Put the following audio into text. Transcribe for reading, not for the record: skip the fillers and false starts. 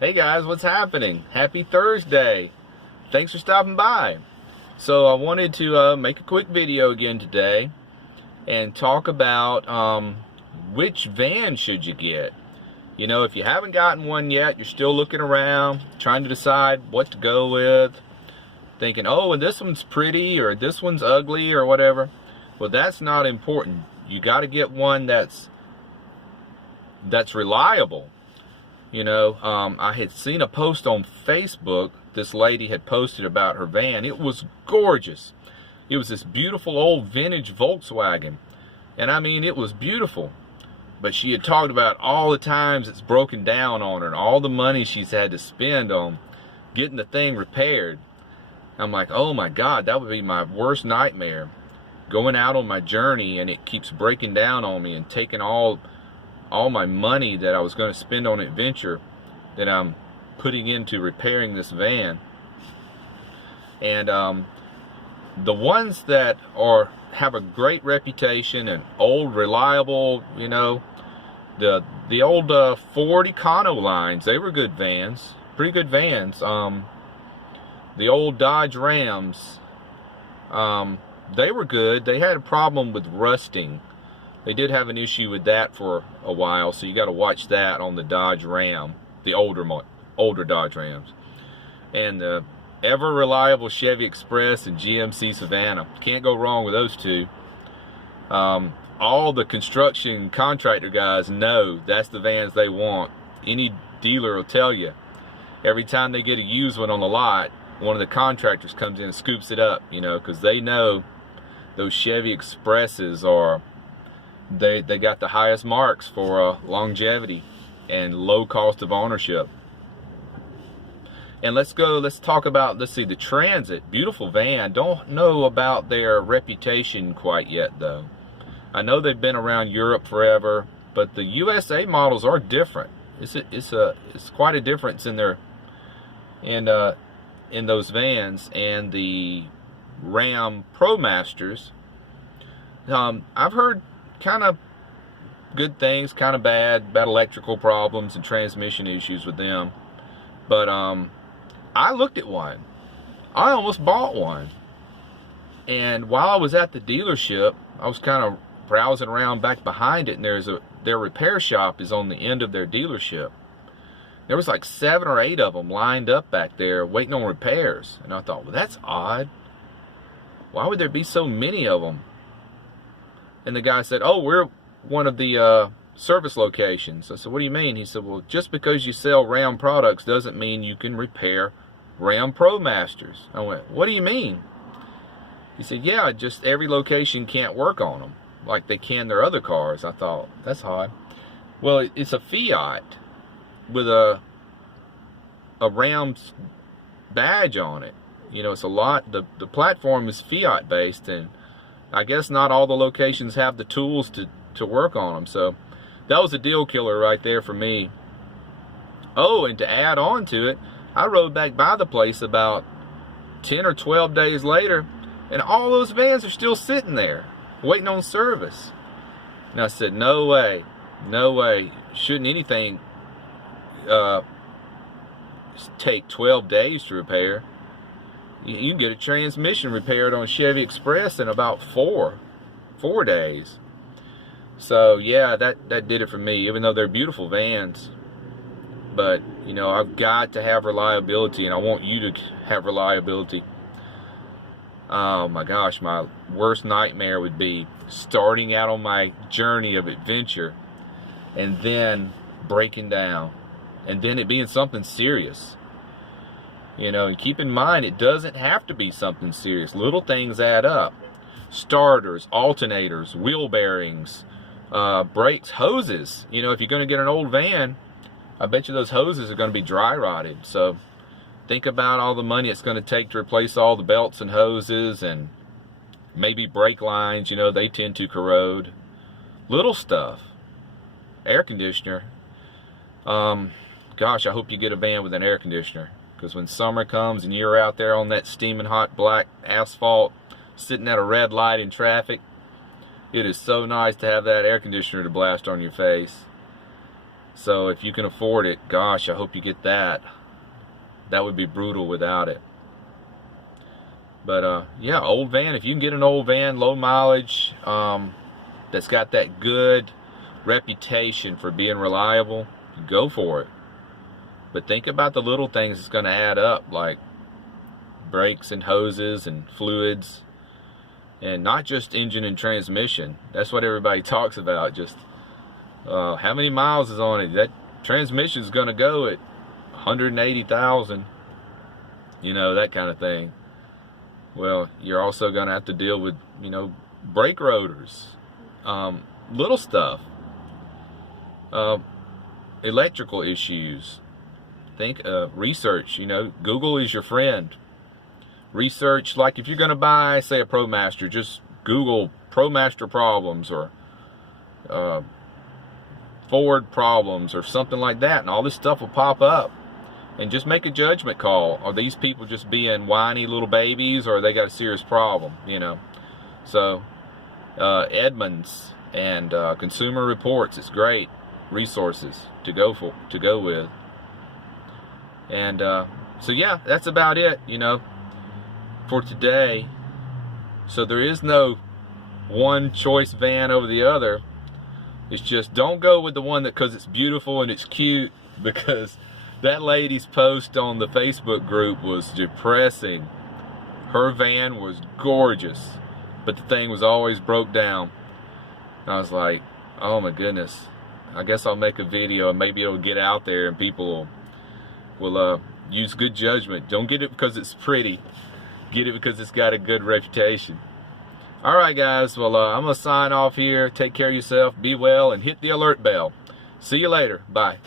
Hey guys, what's happening? Happy Thursday. Thanks for stopping by. So I wanted to make a quick video again today and talk about which van should you get. You know, if you haven't gotten one yet, you're still looking around, trying to decide what to go with, thinking, oh, and this one's pretty or this one's ugly or whatever. Well, that's not important. You got to get one that's reliable. You know, I had seen a post on Facebook. This lady had posted about her van. It was gorgeous. It was this beautiful old vintage Volkswagen. And I mean, it was beautiful. But she had talked about all the times it's broken down on her and all the money she's had to spend on getting the thing repaired. I'm like, oh my God, that would be my worst nightmare. Going out on my journey and it keeps breaking down on me and taking all my money that I was going to spend on adventure that I'm putting into repairing this van. And the ones that have a great reputation and old, reliable, you know, the old Ford Econolines, they were good vans, pretty good vans. The old Dodge Rams, they were good. They had a problem with rusting. They did have an issue with that for a while, so you got to watch that on the Dodge Ram, the older Dodge Rams. And the ever reliable Chevy Express and GMC Savannah. Can't go wrong with those two. All the construction contractor guys know that's the vans they want. Any dealer will tell you. Every time they get a used one on the lot, one of the contractors comes in and scoops it up, you know, because they know those Chevy Expresses are... They got the highest marks for longevity and low cost of ownership. And let's talk about, let's see, the Transit. Beautiful van. Don't know about their reputation quite yet, though. I know they've been around Europe forever, but the USA models are different. It's quite a difference in those vans. And the Ram ProMasters, I've heard kind of good things, kind of bad about electrical problems and transmission issues with them. But I looked at one. I almost bought one. And while I was at the dealership, I was kind of browsing around back behind it, and their repair shop is on the end of their dealership. There was like 7 or 8 of them lined up back there waiting on repairs. And I thought, well, that's odd. Why would there be so many of them? And the guy said, oh, we're one of the service locations. I said, what do you mean? He said, well, just because you sell Ram products doesn't mean you can repair Ram ProMasters. I went, what do you mean? He said, yeah, just every location can't work on them like they can their other cars. I thought, that's odd. Well, it's a Fiat with a Ram's badge on it. You know, it's a lot, the platform is Fiat based, and I guess not all the locations have the tools to work on them. So that was a deal killer right there for me. Oh, and to add on to it, I rode back by the place about 10 or 12 days later, and all those vans are still sitting there waiting on service. And I said, no way, no way. Shouldn't anything take 12 days to repair? You can get a transmission repaired on Chevy Express in about four days. So yeah, that did it for me, even though they're beautiful vans. But you know, I've got to have reliability, and I want you to have reliability. Oh my gosh, my worst nightmare would be starting out on my journey of adventure and then breaking down, and then it being something serious. You know, and keep in mind, it doesn't have to be something serious. Little things add up. Starters, alternators, wheel bearings, brakes, hoses. You know, if you're going to get an old van, I bet you those hoses are going to be dry rotted. So think about all the money it's going to take to replace all the belts and hoses, and maybe brake lines. You know, they tend to corrode. Little stuff. Air conditioner. Gosh, I hope you get a van with an air conditioner. Because when summer comes and you're out there on that steaming hot black asphalt, sitting at a red light in traffic, it is so nice to have that air conditioner to blast on your face. So if you can afford it, gosh, I hope you get that. That would be brutal without it. But yeah, old van. If you can get an old van, low mileage, that's got that good reputation for being reliable, go for it. But think about the little things that's going to add up, like brakes and hoses and fluids, and not just engine and transmission. That's what everybody talks about. Just how many miles is on it? That transmission is going to go at 180,000. You know, that kind of thing. Well, you're also going to have to deal with, you know, brake rotors, little stuff, electrical issues. Think research. You know, Google is your friend. Research, like if you're going to buy, say, a ProMaster, just Google ProMaster problems or Ford problems or something like that, and all this stuff will pop up. And just make a judgment call. Are these people just being whiny little babies, or they got a serious problem? You know. So Edmunds and Consumer Reports, it's great resources to go with. And so yeah, that's about it, you know, for today. So there is no one choice van over the other. It's just don't go with the one that because it's beautiful and it's cute, because that lady's post on the Facebook group was depressing. Her van was gorgeous, but the thing was always broke down. And I was like, oh my goodness, I guess I'll make a video and maybe it'll get out there and people will use good judgment. Don't get it because it's pretty. Get it because it's got a good reputation. Alright guys, well I'm going to sign off here. Take care of yourself, be well, and hit the alert bell. See you later. Bye.